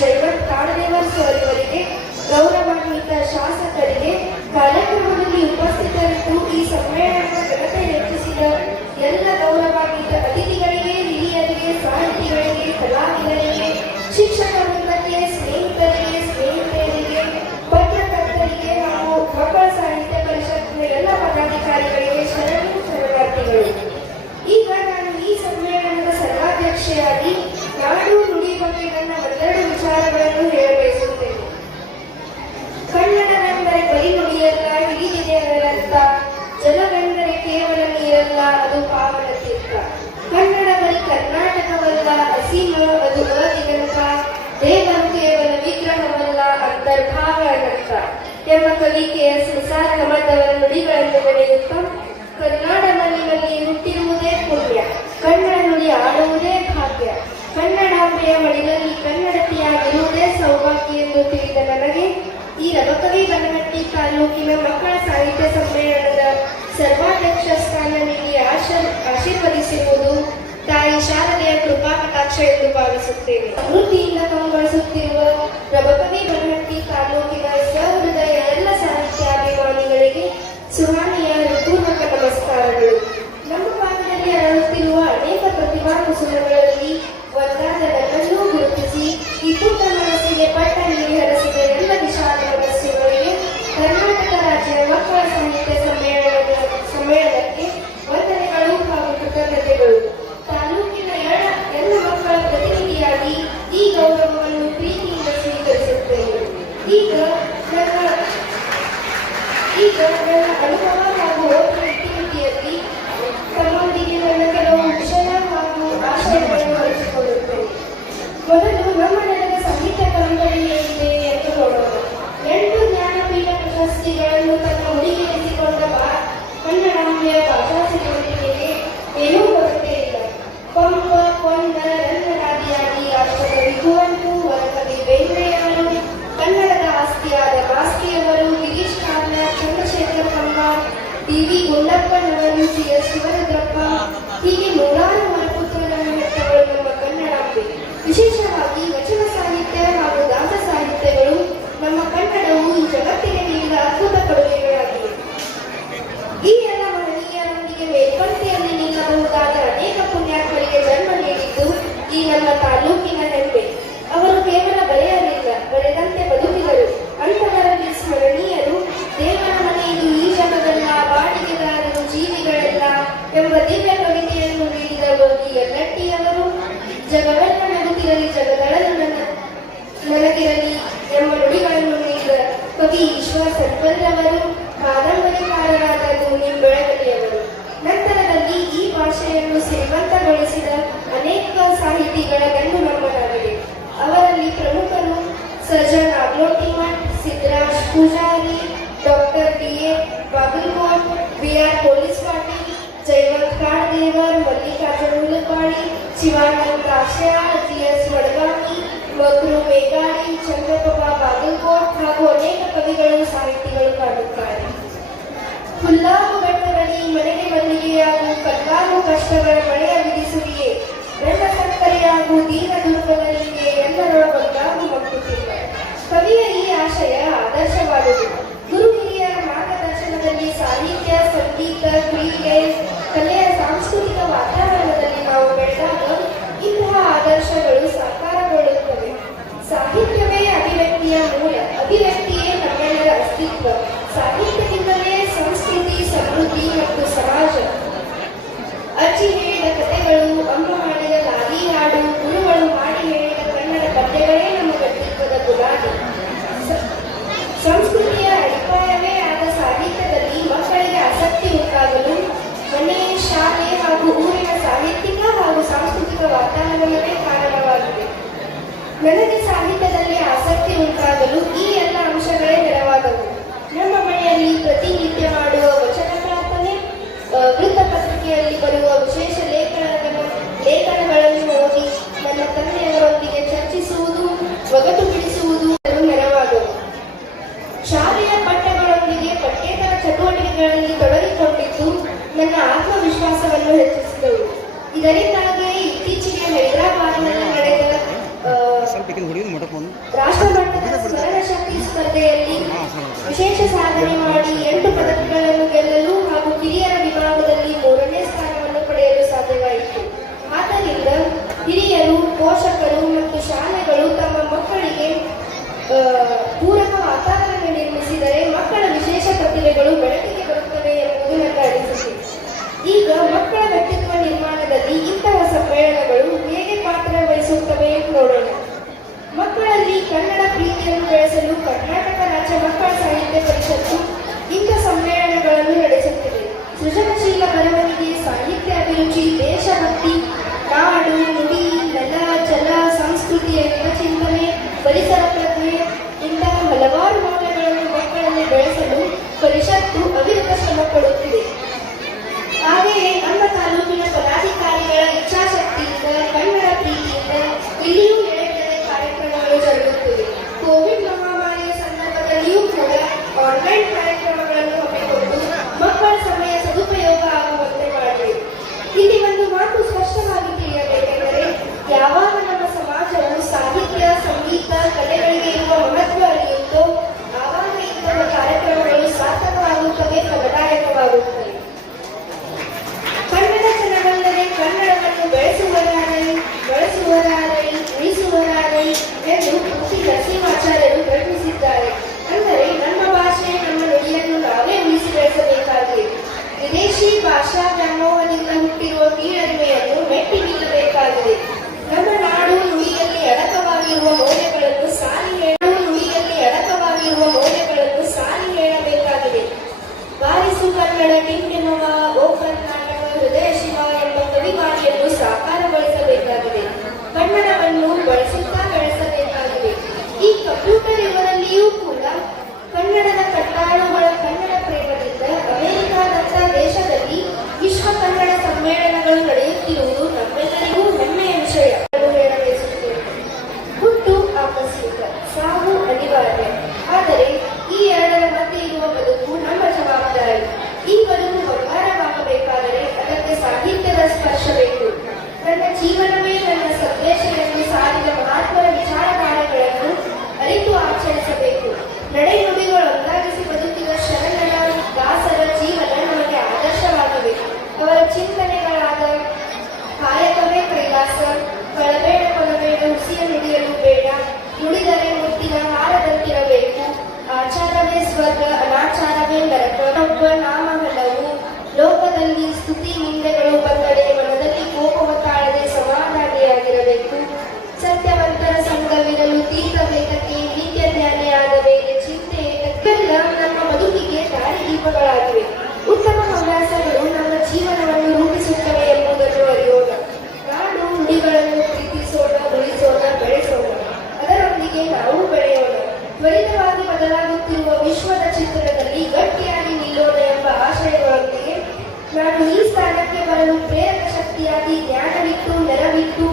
Jayavant ಕಾಡದೇವರ್ sir ಇವರಿಗೆ ಗೌರವಾನ್ವಿತ ಶಾಸಕರಿಗೆ ಕಾರ್ಯಕ್ರಮದಲ್ಲಿ ಉಪಸ್ಥಿತರಿದ್ದು ಈ ಸಮ್ಮೇಳನದ ಘನತೆ ಹೆಚ್ಚಿಸಿದ ಎಲ್ಲ ಗೌರವಾನ್ವಿತ ಅತಿಥಿಗಳಿಗೆ, ಹಿರಿಯರಿಗೆ, ಸಾಹಿತಿಗಳಿಗೆ, ಕಲಾವಿದರಿಗೆ ಶಿಕ್ಷಕ ವೃಂದಕ್ಕೆ ಸ್ನೇಹಿತರಿಗೆ ಸ್ನೇಹಿತರಿಗೆ, ಪತ್ರಕರ್ತರಿಗೆ ಹಾಗೂ ಮಕ್ಕಳ ಸಾಹಿತ್ಯ ಪರಿಷತ್ತಿನ ಎಲ್ಲ ಪದಾಧಿಕಾರಿಗಳಿಗೆ ಶರಣು ಶರಣಾರ್ಥಿಗಳು. ಈಗ ನಾನು ಈ ಸಮ್ಮೇಳನದ ಸರ್ವಾಧ್ಯಕ್ಷೆಯಾಗಿ ನಾಡು ನುಡಿ ಬಗ್ಗೆ ನನ್ನ ವಿಚಾರಗಳನ್ನು ಹೇಳಬಯಸುತ್ತೇನೆ ಕನ್ನಡವೆಂದರೆ ಬರೀ ನುಡಿಯಲ್ಲ ಹಿಡಿದಿದೆ ಜಲವೆಂದರೆ ಕೇವಲ ನೀರಲ್ಲ, ಅದು ಪಾವನ ತೀರ್ಥ. ಕನ್ನಡ ಬರೀ ಕರ್ನಾಟಕವಲ್ಲ ಅಸೀಮ ಅದು ಅದಿಗಂತ ದೇವರು ಕೇವಲ ವಿಗ್ರಹವಲ್ಲ ಅಂತರ್ಭಾವ ಅನಂತ ಎಂಬ ಕವಿ ಸಂಸಾರ ಮಠವರ ನುಡಿಗಳನ್ನು ಬೆಳೆಯುತ್ತಾ ಕನ್ನಡ ಮನೆಯಲ್ಲಿ ಹುಟ್ಟಿರುವುದೇ ಪುಣ್ಯ. ಕನ್ನಡ ನುಡಿ ಆಡುವುದೇ ಭಾಗ್ಯ. ಕನ್ನಡಾಂಬೆಯ ಮಡಿಲಲ್ಲಿ ಕನ್ನಡತಿಯಾಗಿರುವುದೇ ಸೌಭಾಗ್ಯ ಎಂದು ತಿಳಿದ ನನಗೆ, ಈ ರಮಕವಿ ಬನಹಟ್ಟಿ ತಾಲೂಕಿನ ಮಕ್ಕಳ ಸಾಹಿತ್ಯ ಸಮ್ಮೇಳನದ ಸರ್ವಾಧ್ಯಕ್ಷ ಸ್ಥಾನ ನೀಡಿ ಆಶೀರ್, ಆಶೀರ್ವದಿಸಿರುವುದು ತಾಯಿ ಶಾರದೆಯ ಕೃಪಾ ಕಟಾಕ್ಷ ಎಂದು ಭಾವಿಸುತ್ತೇವೆ ಸಮೃದ್ಧಿಯಿಂದ ಕಂಗೊಳಿಸುತ್ತಿರುವ ರಮಕವಿ ಬನಹಟ್ಟಿ ತಾಲೂಕಿನ ಸಹೃದಯ ನನಗಿರಲಿ ಎಂಬ ನುಡಿಗಳನ್ನು ನೀಡಿದ ಕವಿ ಈಶ್ವರ ಸತ್ವಲ್ರವರು ಕಾದಂಬರಿಕಾರರಾದ ದೂನಿ ಬೆಳಗಲಿಯವರು. ನಂತರದಲ್ಲಿ ಈ ಭಾಷೆಯನ್ನು ಶ್ರೀಮಂತಗೊಳಿಸಿದ ಅನೇಕ ಸಾಹಿತಿಗಳ ಗಂಡು ನಮ್ಮನಾಗಿದೆ ಅವರಲ್ಲಿ ಪ್ರಮುಖರು surgeon Aglotimath Siddaraj Pujari, doctor D A Bagalkot B R police Patil Jayavant Kadadevar, Mallikarjuna Hulapadi Shivananda Ashayal Meghadi Chandraprabha Bagalkot ಹಾಗೂ ಅನೇಕ ಕಾರಣವಾಗಿದೆ. ನನಗೆ ಸಾಹಿತ್ಯದಲ್ಲಿ ಆಸಕ್ತಿ ಉಂಟಾಗಲು ಈ ಎಲ್ಲ ಅಂಶಗಳೇ ನೆರವಾದವು. ನಮ್ಮ ಮನೆಯಲ್ಲಿ ಪ್ರತಿನಿತ್ಯ ಮಾಡುವ ವಚನ ಪ್ರಾರ್ಥನೆ ವೃತ್ತಪತ್ರಿಕೆಯಲ್ಲಿ ಬರುವ ವಿಶೇಷ ಲೇಖನಗಳನ್ನು ಲೇಖನಗಳನ್ನು ಓದಿ ನನ್ನ ತಂದೆಯವರೊಂದಿಗೆ ಚರ್ಚಿಸುವುದು, ಒಗಟು ಬಿಡಿಸುವುದು ನೆರವಾದವು. ಶಾಲೆಯ ಪಠ್ಯಗಳೊಂದಿಗೆ ಪಠ್ಯೇತರ ಚಟುವಟಿಕೆಗಳಲ್ಲಿ ತೊಡಗಿಕೊಂಡಿದ್ದು ನನ್ನ ಆತ್ಮವಿಶ್ವಾಸವನ್ನು ಹೆಚ್ಚಿಸಿದವು. ಇದರಿಂದಾಗಿಯೇ ಸ್ಪರ್ಧೆಯಲ್ಲಿ ವಿಶೇಷ ಸಾಧನೆ ಮಾಡಿ ಎಂಟು ಪದಕಗಳನ್ನು ಗೆಲ್ಲಲು ಸಾಕಾರಗೊಳಿಸಬೇಕಾಗಿದೆ. ಕನ್ನಡವನ್ನು ಬಳಸಿ ಶಿಲ್ಪಗಳಾಗಿವೆ ಉತ್ತಮ ಹವ್ಯಾಸಗಳು ನಮ್ಮ ಜೀವನವನ್ನು ರೂಪಿಸುತ್ತವೆ ಎಂಬುದನ್ನು ಅರಿಯೋಣ. ನಾಡು ಹುಡಿಗಳನ್ನು ಪ್ರೀತಿಸೋಣ ಉಳಿಸೋಣ ಬೆಳೆಸೋಣ. ಅದರೊಂದಿಗೆ ನಾವು ಬೆಳೆಯೋಣ. ತ್ವರಿತವಾಗಿ ಬದಲಾಗುತ್ತಿರುವ ವಿಶ್ವದ ಚಿತ್ರದಲ್ಲಿ ಗಟ್ಟಿಯಾಗಿ ನಿಲ್ಲೋಣ ಎಂಬ ಆಶಯಗಳೊಂದಿಗೆ ನಾನು ಈ ಸ್ಥಾನಕ್ಕೆ ಬರಲು ಪ್ರೇರಕ ಶಕ್ತಿಯಾಗಿ ಜ್ಞಾನವಿತ್ತು ನೆರವಿತ್ತು